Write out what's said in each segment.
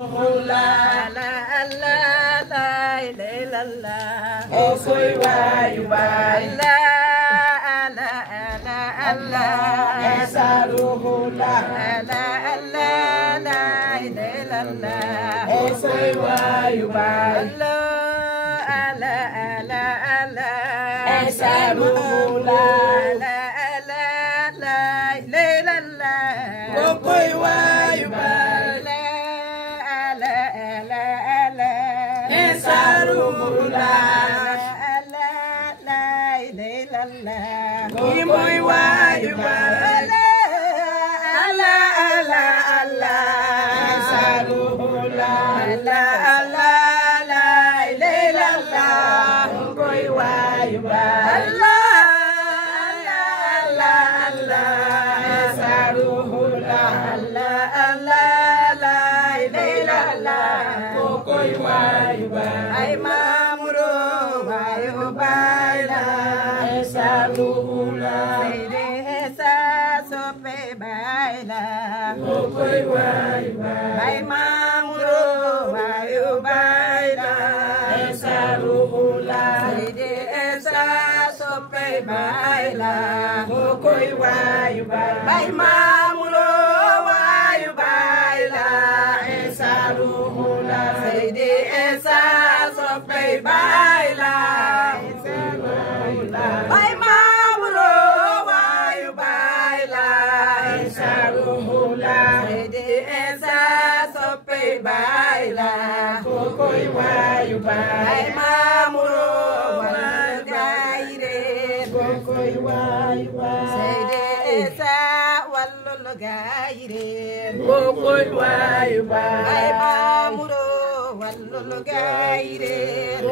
La la la la la la. Oh, soy guay guay. La la la la. Esa rújula. La la la la la. Oh, soy guay guay. La la la la. Esa rújula. La la la la la. Oh, soy guay guay. Ni muy guay guay. Ala ala ala. Sarula. Ala ala la la la. Muy guay guay. Ala ala ala ala. Sarula. Ala ala la la la. Muy guay guay. Ay mamuro bayo baila. Sarula. Esa sope baila. Muy guay guay. Ay mamuro bayo baila. Sarula. Esa sope baila. Muy guay guay. Ay mamuro bayo baila. Sarula. Esa sope baila. Ay mamuro bayo baila. Sarula. Esa sope baila. Muy guay guay. Ay mamuro bayo gaire. Muy guay guay. Esa wallo gaire. Muy guay guay. Ay mamuro wallo gaire.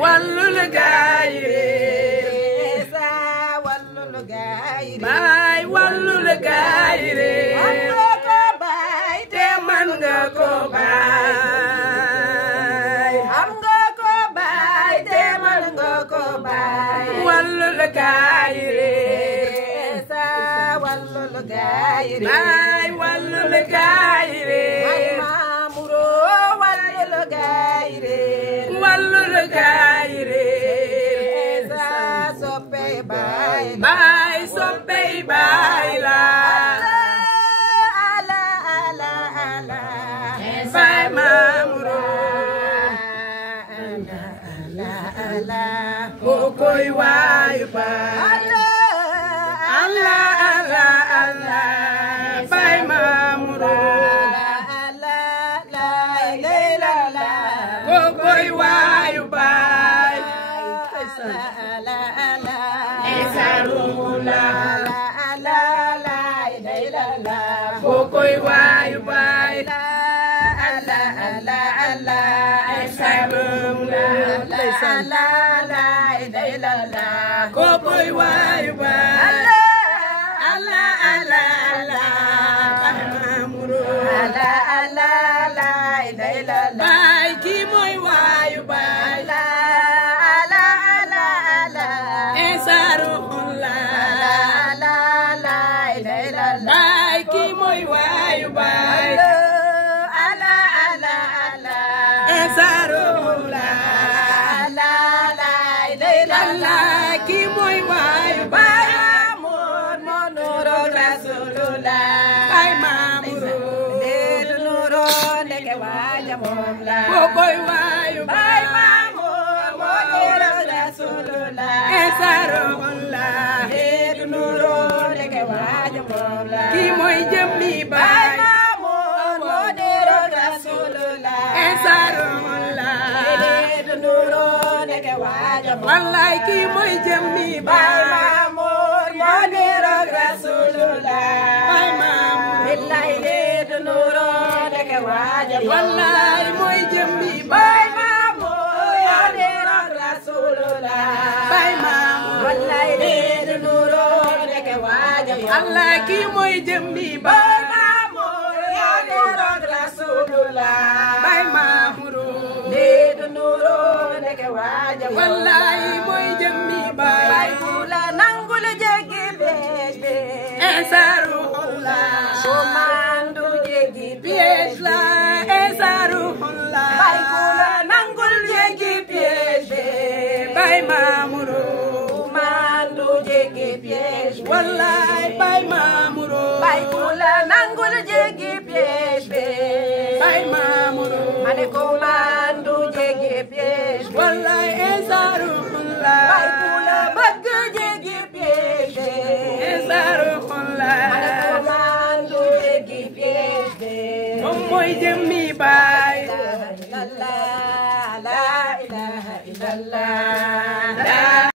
Wallo gaire. Esa wallo gaire. Bay wallo gaire. Anga ko bay te manga ko bay. Anga ko bay te manga ko bay. Wallo gaire. Esa wallo gaire. Bay wallo gaire. Ay mamuro wallo gaire. Wallo gaire. Esa sope baila. Bay sope baila. Ala ala ala. Bay mamuro. Ala ala ala. Kokoy way bay. Ala ala ala ala. Bay mamuro. Ala ala la la la. Kokoy way bay. Ala ala ala. Esa rújula. La la la la. Kokoy way bay. Ala ala ala. Esa rújula. La la la la. Kokoy way bay. Ala ala ala. Mamuro. Ala ala la la. Bay ki moy way bay. Ala ala ala. Esa rújula. La la la. Bay ki moy way bay. Ala ala ala. Esa rújula. La la la. Ki moy way bay. Amor monoro rasulullah. Bay mamuro. De nuro neke waya momla. Kokoy way bay mamor monoro rasulullah. Esa rújula. De nuro neke waya momla. Ki moy jëmmi bay mamor monoro rasulullah. Esa rújula. De nuro neke waya momla. Wallaay ki moy jëmmi bay mamor monoro rasulullah. Bay mamor. Billaay de nuro neke waya momla. Wallaay moy jëmmi bay mamor monoro rasulullah. Bay mamor. Wallaay de nuro neke waya momla. Allah ki moy jëmmi bay mamor monoro rasulullah. Bay mamor. De nuro neke waya momla. Wallaay moy jëmmi bay. Kula nangul jéggi beej beej. Esa rújula. Commando jéggi beej la. Esa rújula. wallaay bay Mamouro bay Pula nangul jéggi piège bi bay Mamouro mane ko mandu jéggi piège bi wallaay Insaruxullah bay Pula bëgg jéggi piège bi Insaruxullah mane ko mandu jéggi piège bi moom mooy jëmmi baay la ilaha illallah